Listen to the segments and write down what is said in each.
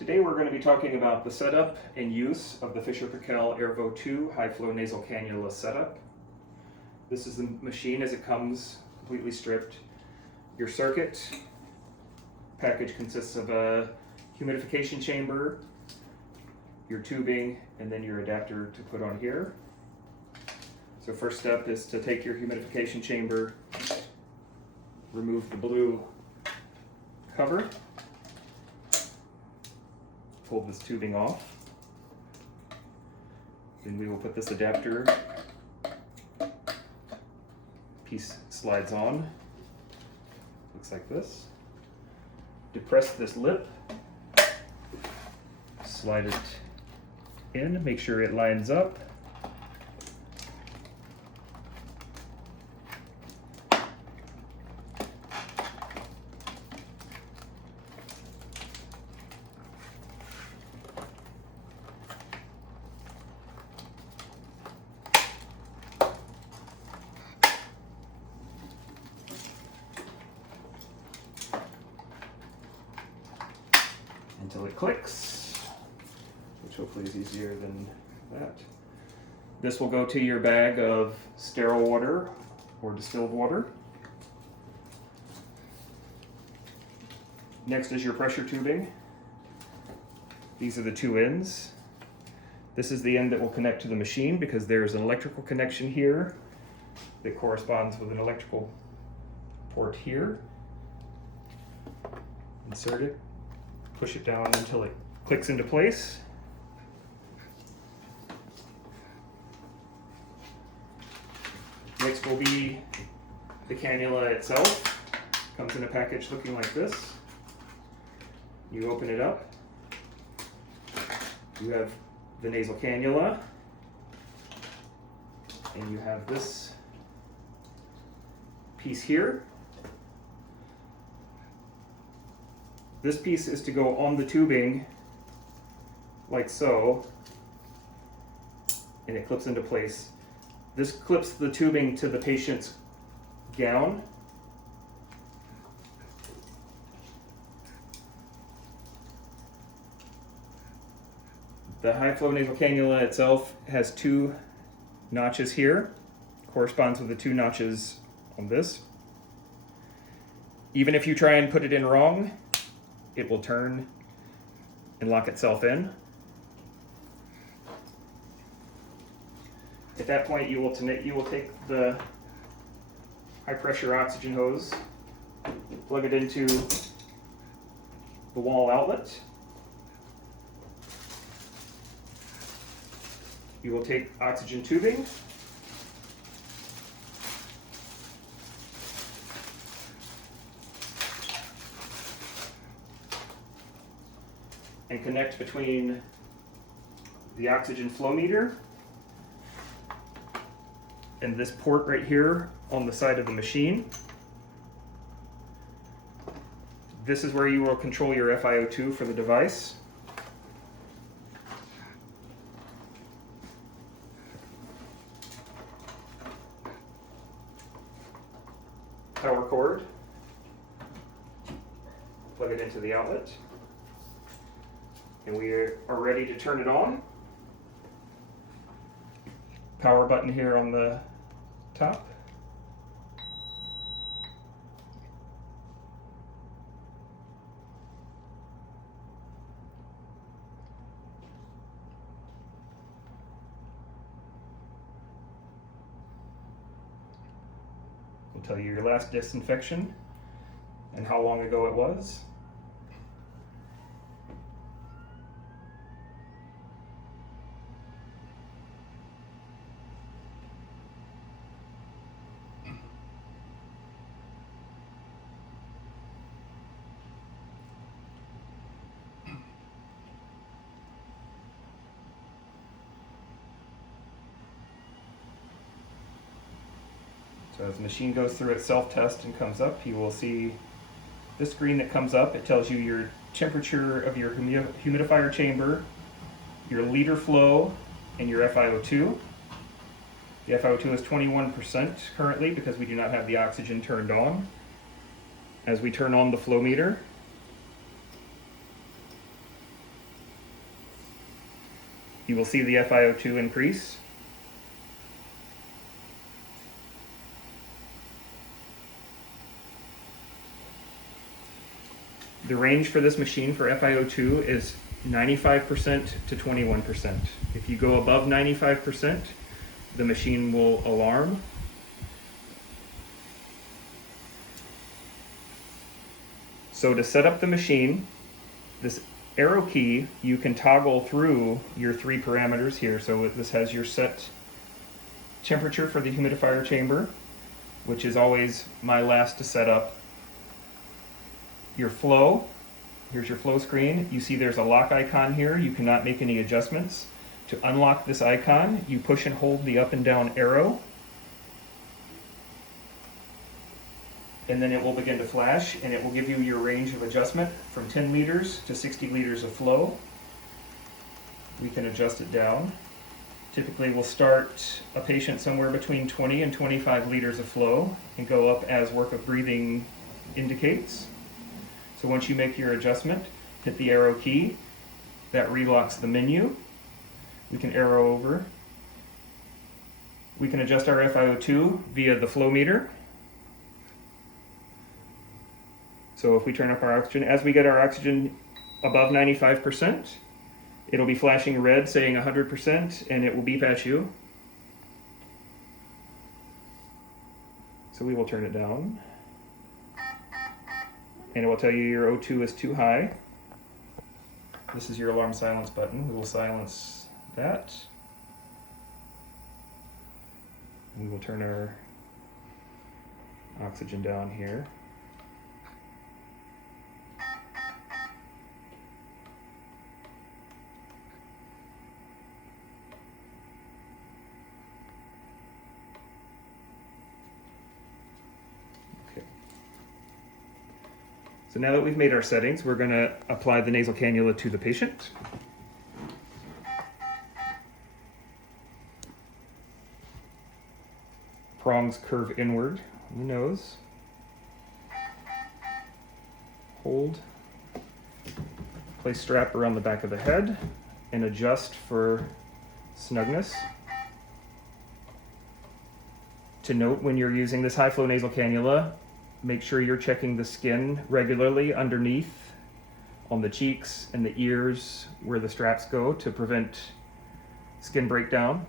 Today we're going to be talking about the setup and use of the Fisher-Paykel Airvo 2 high flow nasal cannula setup. This is the machine as it comes completely stripped. Your circuit package consists of a humidification chamber, your tubing, and then your adapter to put on here. So first step is to take your humidification chamber, remove the blue cover, pull this tubing off. Then we will put this adapter piece slides on. Looks like this. Depress this lip, slide it in, make sure it lines up. Until it clicks, which hopefully is easier than that. This will go to your bag of sterile water or distilled water. Next is your pressure tubing. These are the two ends. This is the end that will connect to the machine because there's an electrical connection here that corresponds with an electrical port here. Insert it. Push it down until it clicks into place. Next will be the cannula itself. Comes in a package looking like this. You open it up. You have the nasal cannula. And you have this piece here. This piece is to go on the tubing, like so, and it clips into place. This clips the tubing to the patient's gown. The high flow nasal cannula itself has two notches here, corresponds with the two notches on this. Even if you try and put it in wrong, it will turn and lock itself in. At that point, you will take the high pressure oxygen hose, plug it into the wall outlet. You will take oxygen tubing, and connect between the oxygen flow meter and this port right here on the side of the machine. This is where you will control your FiO2 for the device. Power cord. Plug it into the outlet. And we are ready to turn it on. Power button here on the top. It'll tell you your last disinfection and how long ago it was. So as the machine goes through its self-test and comes up, you will see this screen that comes up. It tells you your temperature of your humidifier chamber, your liter flow, and your FiO2. The FiO2 is 21% currently because we do not have the oxygen turned on. As we turn on the flow meter, You will see the FiO2 increase. The range for this machine for FiO2 is 95% to 21%. If you go above 95%, the machine will alarm. So to set up the machine, this arrow key, you can toggle through your 3 parameters here. So this has your set temperature for the humidifier chamber, which is always my last to set up. Your flow, here's your flow screen. You see there's a lock icon here. You cannot make any adjustments. To unlock this icon, you push and hold the up and down arrow, and then it will begin to flash, and it will give you your range of adjustment from 10 liters to 60 liters of flow. We can adjust it down. Typically we'll start a patient somewhere between 20 and 25 liters of flow and go up as work of breathing indicates. So once you make your adjustment, hit the arrow key. That relocks the menu. We can arrow over. We can adjust our FiO2 via the flow meter. So if we turn up our oxygen, as we get our oxygen above 95%, it'll be flashing red saying 100%, and it will beep at you. So we will turn it down. And it will tell you your O2 is too high. This is your alarm silence button. We will silence that. We will turn our oxygen down here. So now that we've made our settings, we're going to apply the nasal cannula to the patient. Prongs curve inward on the nose. Hold. Place strap around the back of the head and adjust for snugness. To note, when you're using this high flow nasal cannula, make sure you're checking the skin regularly underneath on the cheeks and the ears where the straps go to prevent skin breakdown.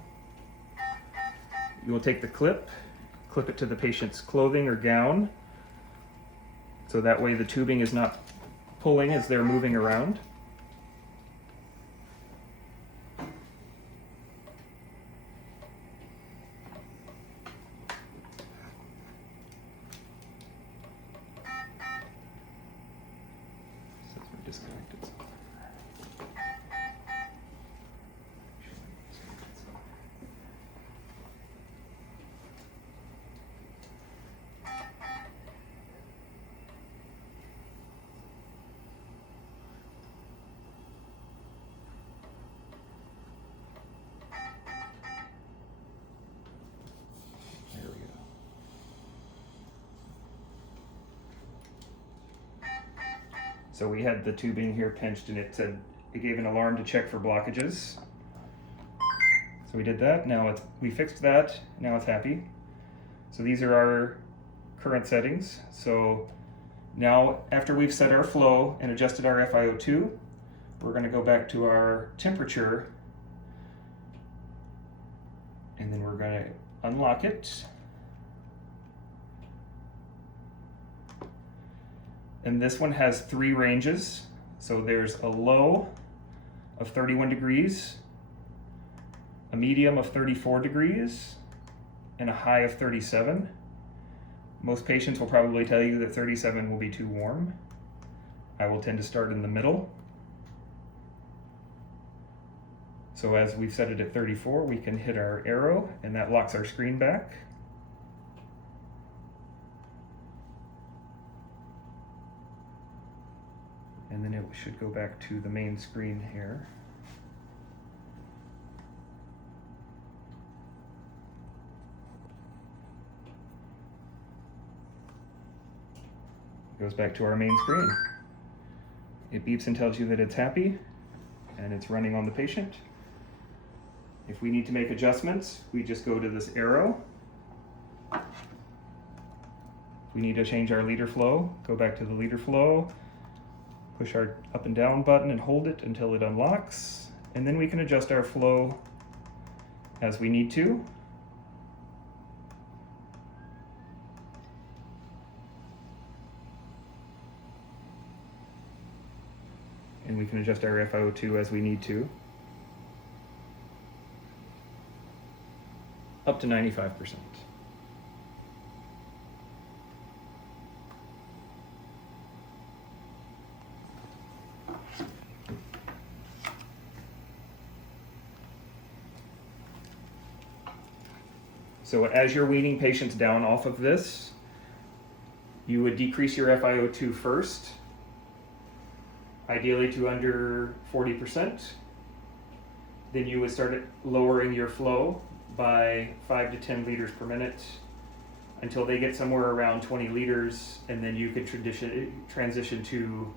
You will take the clip it to the patient's clothing or gown, so that way the tubing is not pulling as they're moving around. Disconnected. There we go. So we had the tubing here pinched, and it gave an alarm to check for blockages. So we did that. Now we fixed that. Now it's happy. So these are our current settings. So now after we've set our flow and adjusted our FiO2, we're going to go back to our temperature, and then we're going to unlock it. And this one has 3 ranges. So there's a low of 31 degrees, a medium of 34 degrees, and a high of 37. Most patients will probably tell you that 37 will be too warm. I will tend to start in the middle. So as we've set it at 34, we can hit our arrow, and that locks our screen back. And then it should go back to the main screen here. It goes back to our main screen. It beeps and tells you that it's happy and it's running on the patient. If we need to make adjustments, we just go to this arrow. If we need to change our leader flow, go back to the leader flow, push our up and down button and hold it until it unlocks, and then we can adjust our flow as we need to. And we can adjust our FiO2 as we need to, up to 95%. So as you're weaning patients down off of this, you would decrease your FiO2 first, ideally to under 40%. Then you would start lowering your flow by 5 to 10 liters per minute until they get somewhere around 20 liters, and then you could transition to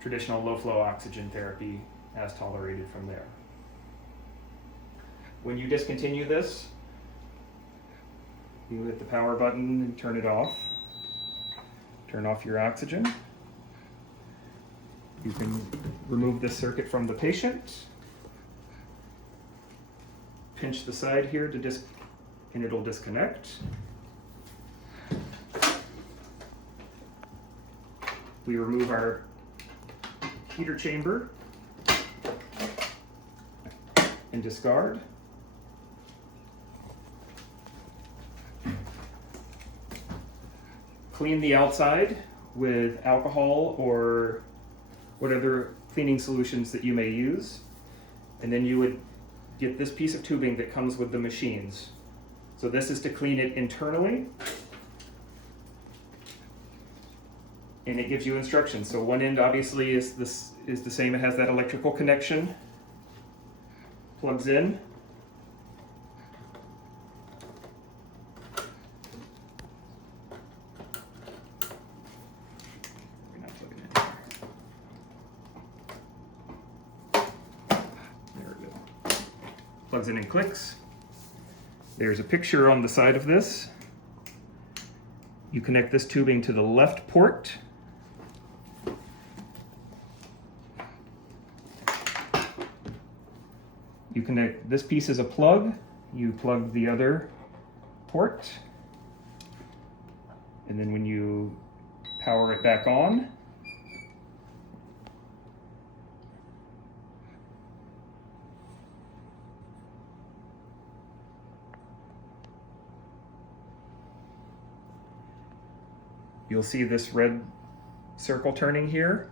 traditional low flow oxygen therapy as tolerated from there. When you discontinue this, you hit the power button and turn it off. Turn off your oxygen. You can remove this circuit from the patient. Pinch the side here and it'll disconnect. We remove our heater chamber and discard. Clean the outside with alcohol or whatever cleaning solutions that you may use. And then you would get this piece of tubing that comes with the machines. So this is to clean it internally. And it gives you instructions. So one end obviously is the same. It has that electrical connection. Plugs in. Plugs in and clicks. There's a picture on the side of this. You connect this tubing to the left port. You connect, this piece is a plug. You plug the other port. And then when you power it back on, you'll see this red circle turning here.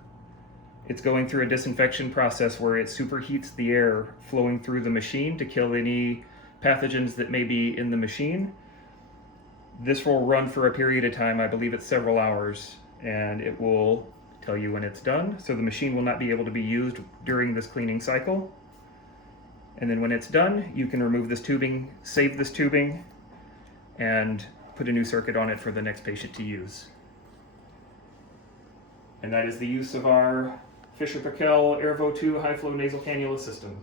It's going through a disinfection process where it superheats the air flowing through the machine to kill any pathogens that may be in the machine. This will run for a period of time, I believe it's several hours, and it will tell you when it's done. So the machine will not be able to be used during this cleaning cycle. And then when it's done, you can remove this tubing, save this tubing, and put a new circuit on it for the next patient to use. And that is the use of our Fisher-Paykel Airvo 2 high flow nasal cannula system.